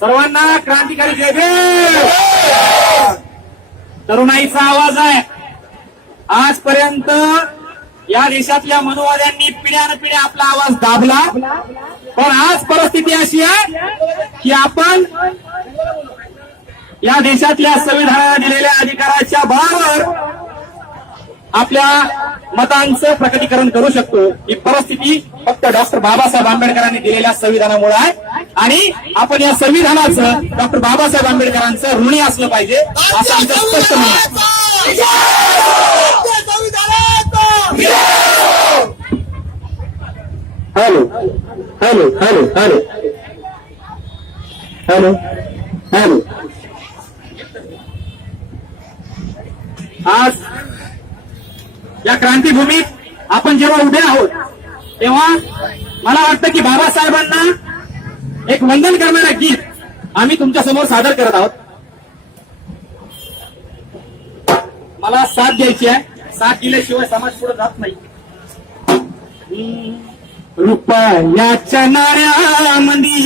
सर्वांना क्रांतिकारी जय भीम. तरुणाईचा आवाज आहे. आजपर्यंत या देशातल्या मनुवाद्यांनी पिढ्यानपिढ्या आपला आवाज दाबला, पण आज परिस्थिती अशी आहे की आपण या देशातल्या संविधानाने दिलेल्या अधिकाराच्या बळावर आपल्या मतांचं प्रकटीकरण करू शकतो. ही परिस्थिती फक्त डॉक्टर बाबासाहेब आंबेडकरांनी दिलेल्या संविधानामुळे आहे आणि आपण या संविधानाचं डॉक्टर बाबासाहेब आंबेडकरांचं ऋणी असलं पाहिजे असं आमचं स्पष्ट म्हणणं आहे. Hello hello hello hello hello hello. आज या क्रांतीभूमीत आपण जेव्हा उभे आहोत तेव्हा मला वाटतं की बाबासाहेबांना एक वंदन करणारं गीत आम्ही तुमच्या समोर सादर करत आहोत. मला साथ द्यायची आहे. साथ दिल्याशिवाय समाज पुढे जात नाही. रुपयाच्या नाण्यामध्ये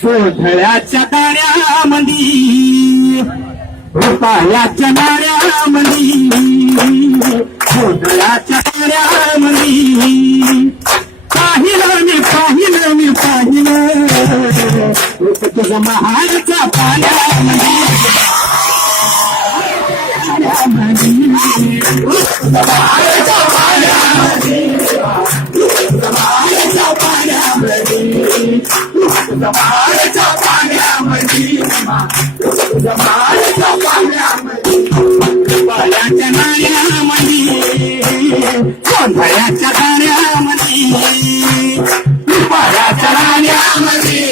सोढळ्याच्या दाण्यामध्ये रुपयाच्या नाण्यामध्ये सोढळ्याच्या दाण्यामध्ये पाहिलं मी तुझं महाडच्या पाण्यामध्ये पाण्याच्या नाण्यामध्ये सोंधळ्याच्या दाण्यामध्ये पाण्याच्या नाण्यामध्ये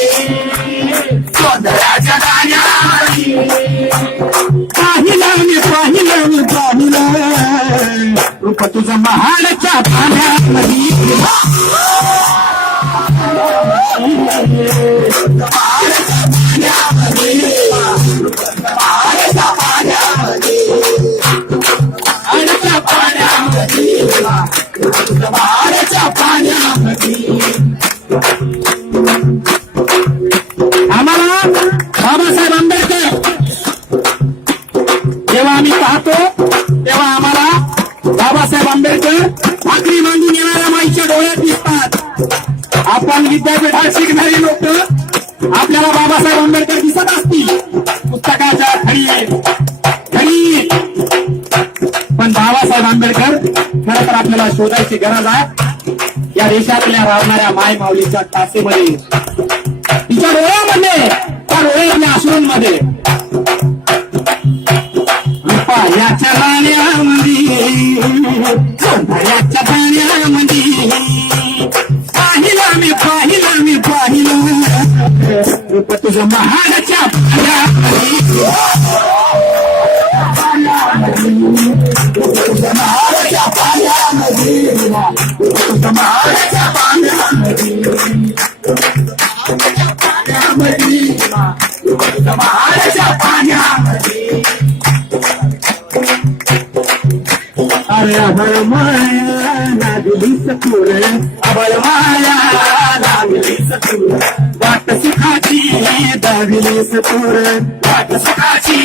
सोंधळ्याच्या दाण्यामध्ये पाहिलं रूप तुझं महाडच्या पाण्यामध्ये आम्हाला बाबासाहेब आंबेडकर जेव्हा आम्ही पाहतो तेव्हा आम्हाला बाबासाहेब आंबेडकर भाकरी मांडून येणाऱ्या माईच्या डोळ्यात दिसतात. आपण विद्यापीठात शिकणारी लोक आपल्याला बाबासाहेब आंबेडकर दिसत असतील पुस्तकाच्या खरी, पण बाबासाहेब आंबेडकर खरं तर आपल्याला शोधायची गरज आहे. या देशातल्या राहणाऱ्या माय माऊलीच्या टाचेमध्ये, तिच्या डोळ्यामध्ये, त्या डोळ्यातल्या अश्रूंमध्ये पाण्याच्या राण्यामध्ये सोंधळ्याच्या पाण्यामध्ये पाहिलं मी रूप तुझं महाडच्या पाण्यामध्ये अरे अबळ माया लागली सतूर, अबळ माया लागली सतूर, वाट सुखाची दाविली सतूर, वाट सुखाची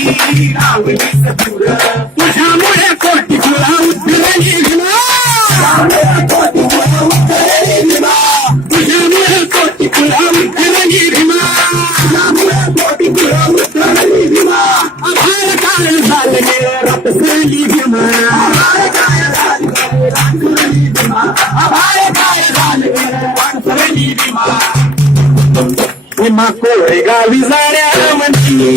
दाविली सतूर, तुझ्यामुळे कोटी तुला उद्धरली विमा, तुझ्यामुळे कोटी तुला उद्धरली विमा, कोटी तुला उद्धरली विमा, आभार काय झाले रपसली विमा, आभार काय झाले रपसली विमा. भीमा कोळे गावी जाण्यामध्ये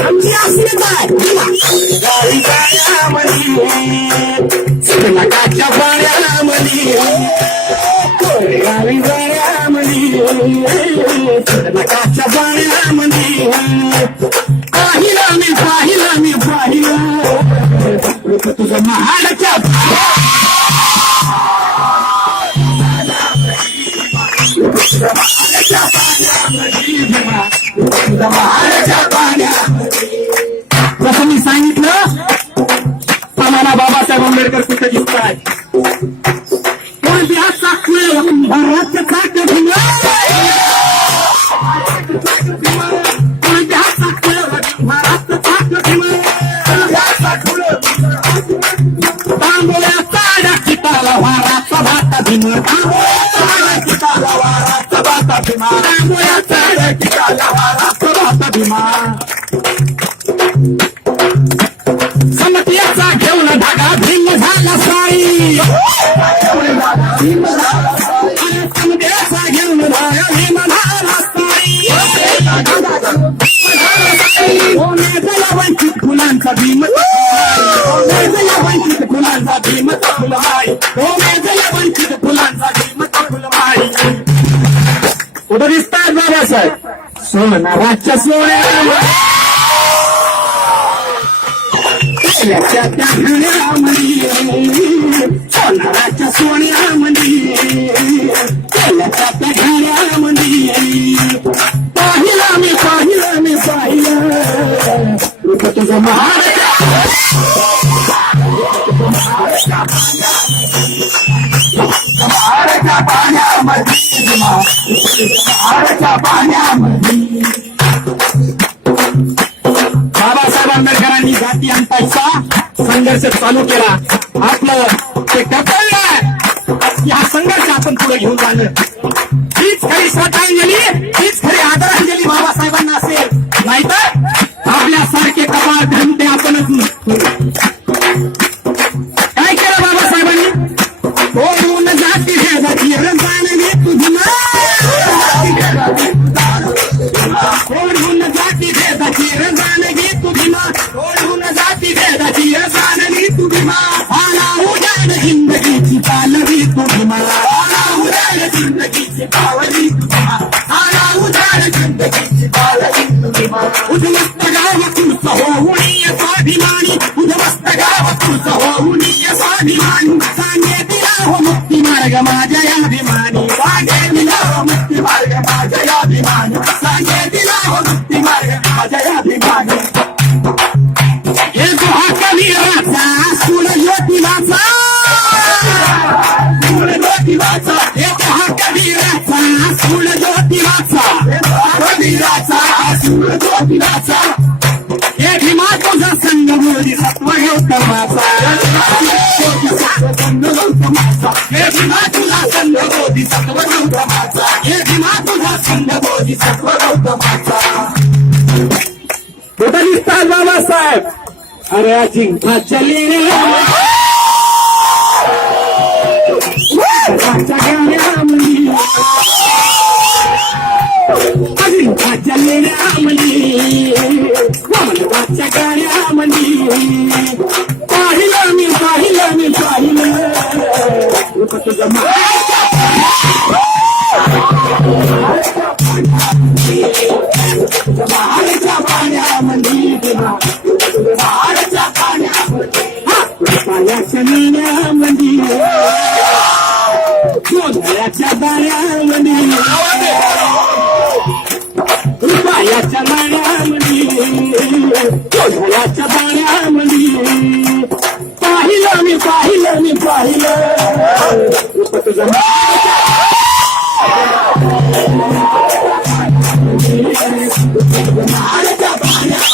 आमची असली काय गावी जाण्यामध्ये नकाच्या पाण्यामध्ये कोळे गावी जाण्यामध्ये नकाच्या पाण्यामध्ये पाहिलं मी तुझं महाडच्या जसं मी सांगितलं आम्हाला बाबासाहेब आंबेडकर कुठे दिसतात कोणत्या चाकलं भारतचं चाकं कोणत्या चाकलं भारतचं चाकं तांबोळ्याचा डाकीताला वाराचा भाता भीम तांबोळ्याचा डाकीताला वाराचा भाता भीमा तांबोळ्याचा डाकीताला वाराचा भाता भीमा समतेचा घेऊन धागा भीम झाला साई समतेचा घेऊन धागा भीम झाला साई वंचित फुलांचा भीम वंचित फुलांचा भीम फुलमाई वंचित फुलांचा भीम फुलमाई कुठं दिसतात बाबासाहेब सोनाराच्या सोन्याच्या त्या घड्यामध्ये सोनाराच्या सोन्यामध्ये त्या घड्यामध्ये पाहिलं मी तुझं महाराच्या पाण्यामध्ये बाबासाहेब आंबेडकरांनी जाती अंताचा संघर्ष चालू केला आपलं ते कर्तव्य आहे की हा संघर्ष आपण पुढे घेऊन जाणं हीच खरी श्रद्धांजली हीच खरी आदरांजली बाबासाहेबांना असेल नाहीतर आपल्यासारखे कपाळ धनते आपणच काय केलं बाबासाहेबांनी ओढून जाती भेदाची रंगाने तुझी ओढून जाती भेदाची रंगाने तुझी ओढून जाती भेदाची रंगाने तुझी आला उजाड जिंदगीची पालवी तुझी आला उजाड जिंदगीची पावली तुझी आला उजाड जिंदगीची पालवी तुझी उद्मस्त गाव तुझं होऊन स्वाभिमानी उद्मस्त गाव तुझं होऊन स्वाभिमानी सांगे दिला हो मुक्ती मार्ग माझ्या अभिमानी सांगे दिला हो मुक्ती मार्ग माझ्या अभिमानी सांगे दिला हो मुक्ती मार्ग माझ्या अभिमानी हे जो हा कबीराचा सूर ज्योतिबाचा हे जो हा कबीराचा सूर ज्योतिबाचा कबीराचा सूर ज्योतिबाचा हे भीमा तुझा संघ बोधिसत्व गौतमाचा हे भीमा तुझा संघ बोधिसत्व गौतमाचा हे भीमा तुझा संघ बोधिसत्व गौतमाचा कुठं दिसतात बाबासाहेब अरे जिंका चले जिंका चले वाच्या गाण्यामध्ये पाहिलं मी तुझं महाराच्या पाण्यामध्ये महाराच्या पाण्यामध्ये पायाच्या नेण्यामध्ये सोन्याच्या दाण्यामध्ये पायाच्या नाण्यामध्ये सोन्याच्या दाण्यामध्ये पाहिलं मी तुझं महाराच्या पाण्यामध्ये